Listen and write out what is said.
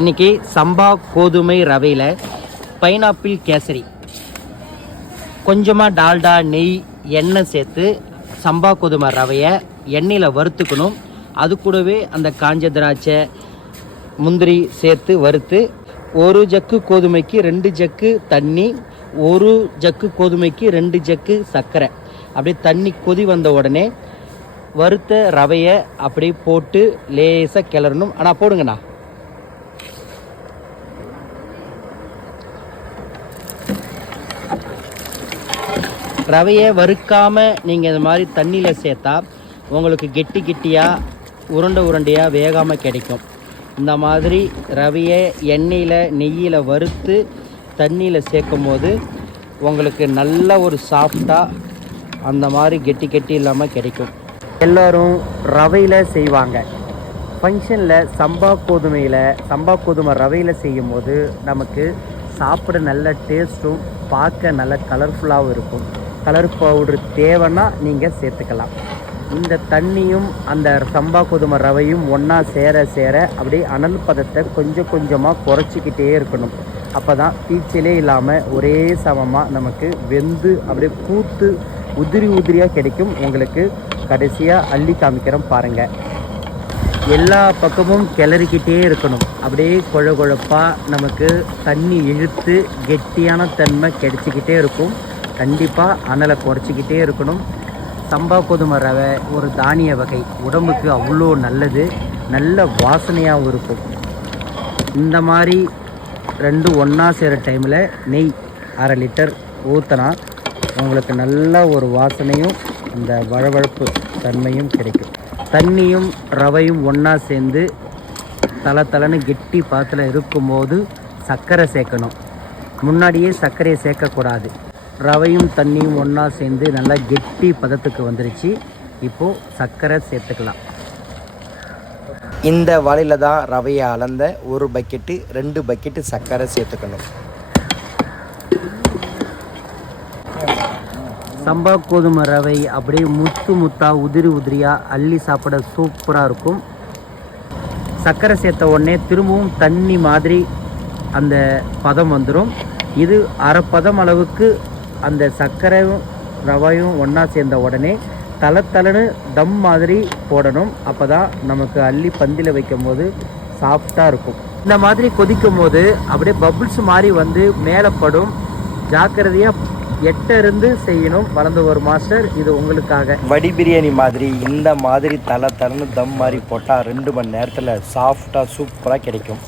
இன்றைக்கி சம்பா கோதுமை ரவையில் பைனாப்பிள் கேசரி கொஞ்சமாக டால்டா நெய் எண்ணெய் சேர்த்து சம்பா கோதுமை ரவையை எண்ணெயில் வறுத்துக்கணும். அது கூடவே அந்த காஞ்ச திராட்சை முந்திரி சேர்த்து வறுத்து 1 ஜக்கு கோதுமைக்கு 2 ஜக்கு தண்ணி, 1 ஜக்கு கோதுமைக்கு 2 ஜக்கு சர்க்கரை. அப்படியே தண்ணி கொதி வந்த உடனே வறுத்த ரவையை அப்படியே போட்டு லேசாக கிளறணும். ஆனால் போடுங்கண்ணா. ரவையை வறுக்காமல் நீங்கள் இந்த மாதிரி தண்ணியில் சேர்த்தா உங்களுக்கு கெட்டி கெட்டியாக உருண்டையாக வேகாமல் கிடைக்கும். இந்த மாதிரி ரவையை எண்ணெயில் நெய்யில் வறுத்து தண்ணியில் சேர்க்கும் போது உங்களுக்கு நல்ல ஒரு சாஃப்டாக அந்த மாதிரி கெட்டி இல்லாமல் கிடைக்கும். எல்லோரும் ரவையில் செய்வாங்க. ஃபங்க்ஷனில் சம்பா கோதுமை ரவையில் செய்யும் போது நமக்கு சாப்பிட நல்ல டேஸ்ட்டும் பார்க்க நல்ல கலர்ஃபுல்லாகவும் இருக்கும். கலர் பவுட்ரு தேவைன்னா நீங்கள் சேர்த்துக்கலாம். இந்த தண்ணியும் அந்த சம்பா கோதுமை ரவையும் ஒன்றா சேர அப்படியே அனல் பதத்தை கொஞ்சமாக குறைச்சிக்கிட்டே இருக்கணும். அப்போ தான் தீச்சலே இல்லாமல் ஒரே சமமாக நமக்கு வெந்து அப்படியே பூத்து உதிரியாக கிடைக்கும். உங்களுக்கு கடைசியாக அள்ளி காமிக்கிறோம் பாருங்கள். எல்லா பக்கமும் கிளறிக்கிட்டே இருக்கணும். அப்படியே குழப்பாக நமக்கு தண்ணி இழுத்து கெட்டியான தன்மை கிடைச்சிக்கிட்டே இருக்கும். கண்டிப்பாக அனலை குறைச்சிக்கிட்டே இருக்கணும். சம்பா கோதுமை ரவை ஒரு தானிய வகை, உடம்புக்கு அவ்வளோ நல்லது, நல்ல வாசனையாகவும் இருக்கும். இந்த மாதிரி 2 ஒன்றா சேர டைமில் நெய் 1/2 லிட்டர் ஊற்றினா உங்களுக்கு நல்ல ஒரு வாசனையும் அந்த வழவழப்பு தன்மையும் கிடைக்கும். தண்ணியும் ரவையும் ஒன்றா சேர்ந்து தளன்னு கெட்டி பாத்தில் இருக்கும்போது சர்க்கரை சேர்க்கணும். முன்னாடியே சர்க்கரையை சேர்க்கக்கூடாது. ரவையும் தண்ணியும் ஒன்றா சேர்ந்து நல்லா கெட்டி பதத்துக்கு வந்துருச்சு. இப்போது சர்க்கரை சேர்த்துக்கலாம். இந்த வலையில் தான் ரவையை அளந்த 1 பக்கெட்டு 2 பக்கெட்டு சர்க்கரை சேர்த்துக்கணும். சம்பா கோதுமை ரவை அப்படியே முத்தாக உதிரியாக அள்ளி சாப்பிட சூப்பராக இருக்கும். சர்க்கரை சேர்த்த உடனே திரும்பவும் தண்ணி மாதிரி அந்த பதம் வந்துடும். இது அரை பதம் அளவுக்கு அந்த சர்க்கரையும் ரவையும் ஒன்றா சேர்ந்த உடனே தளன்னு தம் மாதிரி போடணும். அப்போ தான் நமக்கு அள்ளி பந்தியில் வைக்கும் போது சாஃப்டாக இருக்கும். இந்த மாதிரி கொதிக்கும் போது அப்படியே பபுள்ஸ் மாதிரி வந்து மேலே படும். ஜாக்கிரதையாக எட்ட செய்யணும். வளர்ந்து ஒரு மாஸ்டர் இது உங்களுக்காக. வடி பிரியாணி மாதிரி இந்த மாதிரி தளன்னு தம் மாதிரி போட்டால் 2 மணி நேரத்தில் சாஃப்டாக சூப்பராக கிடைக்கும்.